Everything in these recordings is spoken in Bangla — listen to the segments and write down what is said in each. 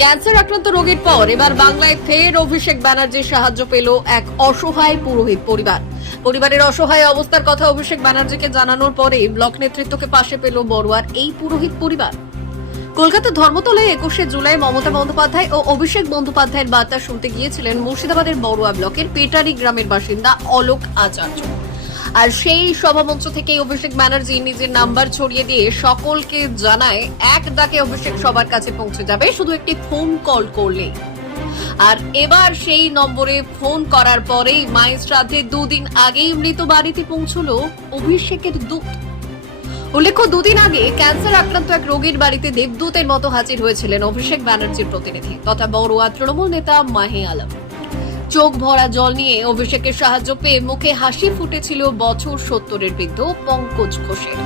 ক্যান্সার আক্রান্ত রোগীর পর এবার বাংলায় ফের অভিষেক ব্যানার্জির সাহায্য পেল এক অসহায় পুরোহিত পরিবার। পরিবারের অসহায় অবস্থার কথা অভিষেক ব্যানার্জিকে জানানোর পরে ব্লক নেতৃত্বকে পাশে পেল বড়ুয়ার এই পুরোহিত পরিবার। কলকাতা ধর্মতলায় 21শে জুলাই মমতা বন্দ্যোপাধ্যায় ও অভিষেক বন্দ্যোপাধ্যায়ের বার্তা শুনতে গিয়েছিলেন মুর্শিদাবাদের বড়ুয়া ব্লকের পেটারি গ্রামের বাসিন্দা অলোক আচার্য। আর সেই সভামঞ্চ থেকে অভিষেক ব্যানার্জি নিজের নাম্বার ছড়িয়ে দিয়ে সকলকে জানায় এক ডাকে অভিষেক সবার কাছে পৌঁছে যাবে শুধু একটি ফোন কল করলেই। আর এবার সেই নম্বরে ফোন করার পরেই মায়ের শ্রাদ্ধে দুদিন আগেই মৃত বাড়িতে পৌঁছলো অভিষেকের দূত। উল্লেখ্য, দুদিন আগে ক্যান্সার আক্রান্ত এক রোগীর বাড়িতে দেবদূতের মতো হাজির হয়েছিলেন অভিষেক ব্যানার্জির প্রতিনিধি তথা বড়ুয়া তৃণমূল নেতা মাহে আলম। চোখ ভরা জল নিয়ে অভিষেকের সাহায্য পেয়ে মুখে হাসি ফুটেছিল বছর 70-এর বৃদ্ধ পঙ্কজ ঘোষের।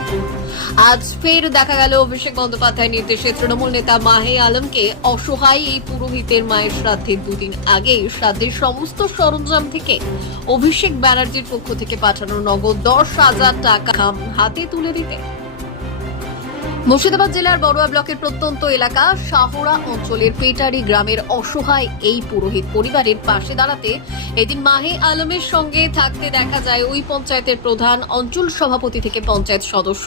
আজ ফের দেখা গেল অভিষেক বন্দ্যোপাধ্যায়ের নির্দেশে তৃণমূল নেতা মাহে আলমকে অসহায় এই পুরোহিতের মায়ের শ্রাদ্ধের দুদিন আগে শ্রাদ্ধের সমস্ত সরঞ্জাম থেকে অভিষেক ব্যানার্জির পক্ষ থেকে পাঠানো নগদ 10,000 টাকা হাতে তুলে দিতে। মুর্শিদাবাদ জেলার বড়ুয়া ব্লকের প্রত্যন্ত এলাকা শাহরা অঞ্চলের পেটারি গ্রামের অসহায় এই পুরোহিত পরিবারের পাশে দাঁড়াতে এদিন মাহে আলমের সঙ্গে থাকতে দেখা যায় ওই পঞ্চায়েতের প্রধান, অঞ্চল সভাপতি থেকে পঞ্চায়েত সদস্য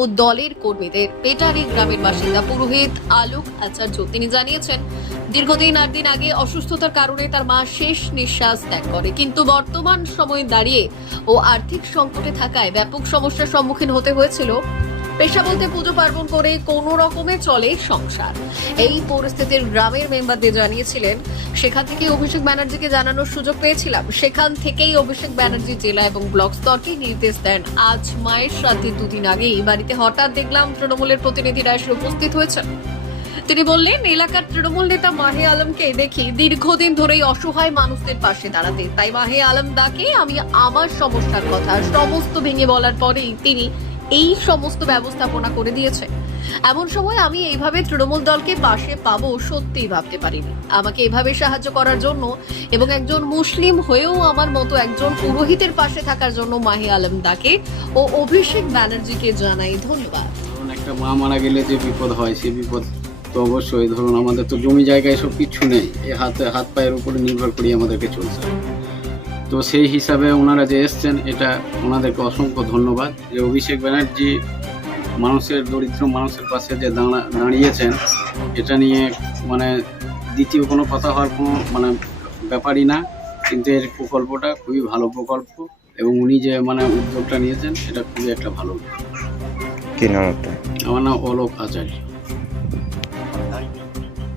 ও দলের কর্মীদের। পেটারি গ্রামের বাসিন্দা পুরোহিত অলোক আচার্য তিনি জানিয়েছেন, দীর্ঘদিন 8 দিন আগে অসুস্থতার কারণে তার মা শেষ নিঃশ্বাস ত্যাগ করে, কিন্তু বর্তমান সময়ে দাঁড়িয়ে ও আর্থিক সংকটে থাকায় ব্যাপক সমস্যার সম্মুখীন হতে হয়েছিল। পেশা বলতে পুজো পার্বণ করে কোনো রকমে চলে সংসার। এই পরিস্থিতির গ্রামের মেম্বারদের জানিয়েছিলেন, সেখান থেকে অভিষেক ব্যানার্জিকে জানানোর সুযোগ পেয়েছিলাম। সেখান থেকেই অভিষেক ব্যানার্জি জেলা এবং ব্লক স্তরকে নির্দেশ দেন। আজ মায়ের শ্রাদ্ধের দুদিন আগেই বাড়িতে হঠাৎ দেখলাম তৃণমূলের প্রতিনিধিরা এসে উপস্থিত হয়েছেন। তিনি বললেন, এলাকার তৃণমূল নেতা মাহে আলমকে দেখি দীর্ঘদিন ধরেই অসহায় মানুষদের পাশে দাঁড়াতে, তাই মাহে আলম ডাকে আমি আমার সমস্যার কথা সমস্ত ভেঙে বলার পরেই তিনি এই সমস্ত ব্যবস্থাপনা করে দিয়েছে। এমন সময় আমি এইভাবে তৃণমূল দলকে পাশে পাবো সত্যিই ভাবতে পারিনি। আমাকে এভাবে সাহায্য করার জন্য এবং একজন মুসলিম হয়েও আমার মতো একজন পুরোহিতের পাশে থাকার জন্য মাহে আলম ডাকে ও অভিষেক ব্যানার্জিকে জানাই ধন্যবাদ। একটা মা মারা গেলে যে বিপদ হয়, সেই বিপদ তো অবশ্যই, ধরুন আমাদের তো জমি জায়গায় সব কিছু নেই, এই হাত পায়ের উপরে নির্ভর করি আমাদেরকে চলছে। তো সেই হিসাবে ওনারা যে এসছেন, এটা ওনাদেরকে অসংখ্য ধন্যবাদ যে অভিষেক ব্যানার্জি মানুষের, দরিদ্র মানুষের পাশে যে দাঁড়িয়েছেন, এটা নিয়ে মানে দ্বিতীয় কোনো কথা হওয়ার কোনো ব্যাপারই না। কিন্তু এর প্রকল্পটা খুবই ভালো প্রকল্প এবং উনি যে উদ্যোগটা নিয়েছেন, এটা খুবই একটা ভালো উদ্যোগ। কি নাম আপনার? আমার নাম অলোক আচার্য।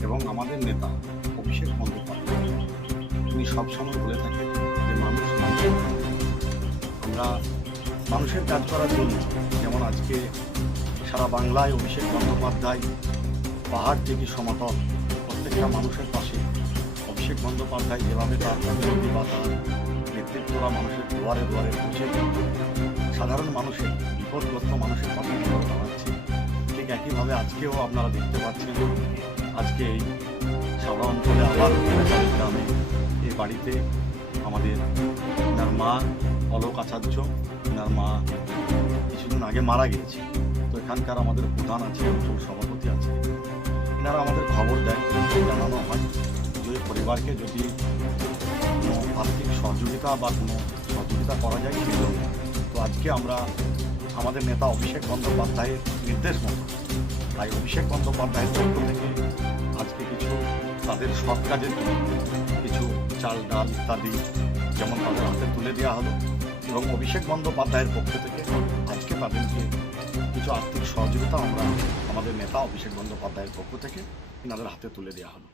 এবং আমাদের নেতা অভিষেক বন্দ্যোপাধ্যায় তিনি সবসময় বলে থাকেন যে আমরা মানুষের কাজ করার জন্য, যেমন আজকে সারা বাংলায় অভিষেক বন্দ্যোপাধ্যায় পাহাড় থেকে সমতল প্রত্যেকটা মানুষের পাশে অভিষেক বন্দ্যোপাধ্যায় যেভাবে তার প্রতিনিধি বা তার নেতৃত্বরা মানুষের দুয়ারে দুয়ারে পৌঁছে সাধারণ মানুষের, বিপদগ্রস্ত মানুষের পাশে দাঁড়াচ্ছে, ঠিক একইভাবে আজকেও আপনারা দেখতে পাচ্ছেন। আজকে এই শাহরা অঞ্চলে আবার গ্রামে এই বাড়িতে আমাদের ওনার মা অলোক আচার্য, ওনার মা কিছুদিন আগে মারা গিয়েছে। তো এখানকার আমাদের প্রধান আছে, অঞ্চল সভাপতি আছে, এনারা আমাদের খবর দেয়, জানানো হয় যে পরিবারকে যদি কোনো আর্থিক সহযোগিতা বা কোনো সহযোগিতা করা যায় সেই জন্য। তো আজকে আমরা আমাদের নেতা অভিষেক বন্দ্যোপাধ্যায়ের নির্দেশ মতো, তাই অভিষেক বন্দ্যোপাধ্যায়ের পক্ষ থেকে আজকে কিছু তাদের সৎ কাজের জন্য কিছু চাল ডাল ইত্যাদি যেমন তাদের হাতে তুলে দেওয়া হলো, এবং অভিষেক বন্দ্যোপাধ্যায়ের পক্ষ থেকে আজকে তাদেরকে কিছু আর্থিক সহযোগিতা আমরা আমাদের নেতা অভিষেক বন্দ্যোপাধ্যায়ের পক্ষ থেকে এনাদের হাতে তুলে দেওয়া হলো।